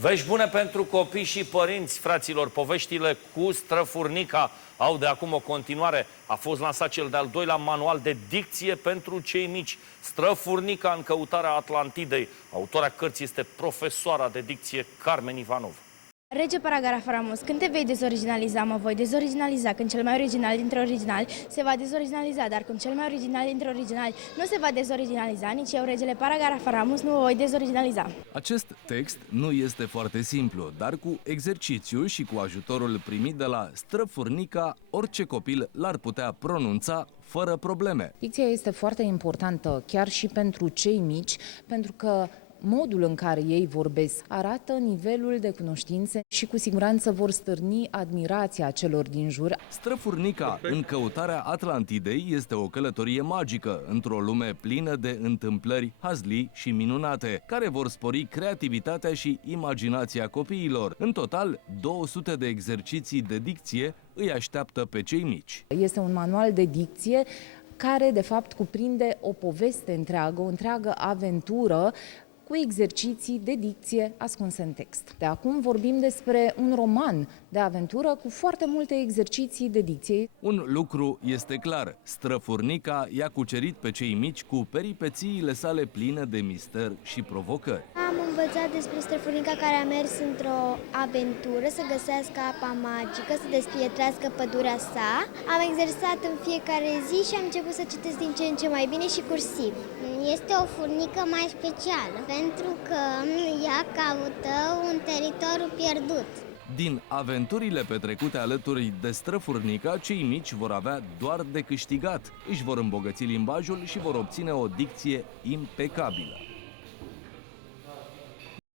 Vești bune pentru copii și părinți, fraților. Poveștile cu Străfurnica au de acum o continuare. A fost lansat cel de-al doilea manual de dicție pentru cei mici. Străfurnica în căutarea Atlantidei. Autoarea cărții este profesoara de dicție Carmen Ivanov. Rege Paragrafaramus, când te vei dezoriginaliza, mă voi dezoriginaliza. Când cel mai original dintre originali se va dezoriginaliza, dar când cel mai original dintre originali nu se va dezoriginaliza, nici eu, regele Paragrafaramus, nu mă voi dezoriginaliza. Acest text nu este foarte simplu, dar cu exercițiu și cu ajutorul primit de la Străfurnica, orice copil l-ar putea pronunța fără probleme. Dicția este foarte importantă chiar și pentru cei mici, pentru că modul în care ei vorbesc arată nivelul de cunoștințe și cu siguranță vor stârni admirația celor din jur. Străfurnica în căutarea Atlantidei este o călătorie magică într-o lume plină de întâmplări hazlii și minunate, care vor spori creativitatea și imaginația copiilor. În total, 200 de exerciții de dicție îi așteaptă pe cei mici. Este un manual de dicție care, de fapt, cuprinde o poveste întreagă, o întreagă aventură cu exerciții de dicție ascunse în text. De acum vorbim despre un roman de aventură cu foarte multe exerciții de dicție. Un lucru este clar, Străfurnica i-a cucerit pe cei mici cu peripețiile sale pline de mister și provocări. Am învățat despre Străfurnica care a mers într-o aventură să găsească apa magică, să despietrească pădurea sa. Am exersat în fiecare zi și am început să citesc din ce în ce mai bine și cursiv. Este o furnică mai specială, pentru că ea caută un teritoriu pierdut. Din aventurile petrecute alături de Străfurnica, cei mici vor avea doar de câștigat. Își vor îmbogăți limbajul și vor obține o dicție impecabilă.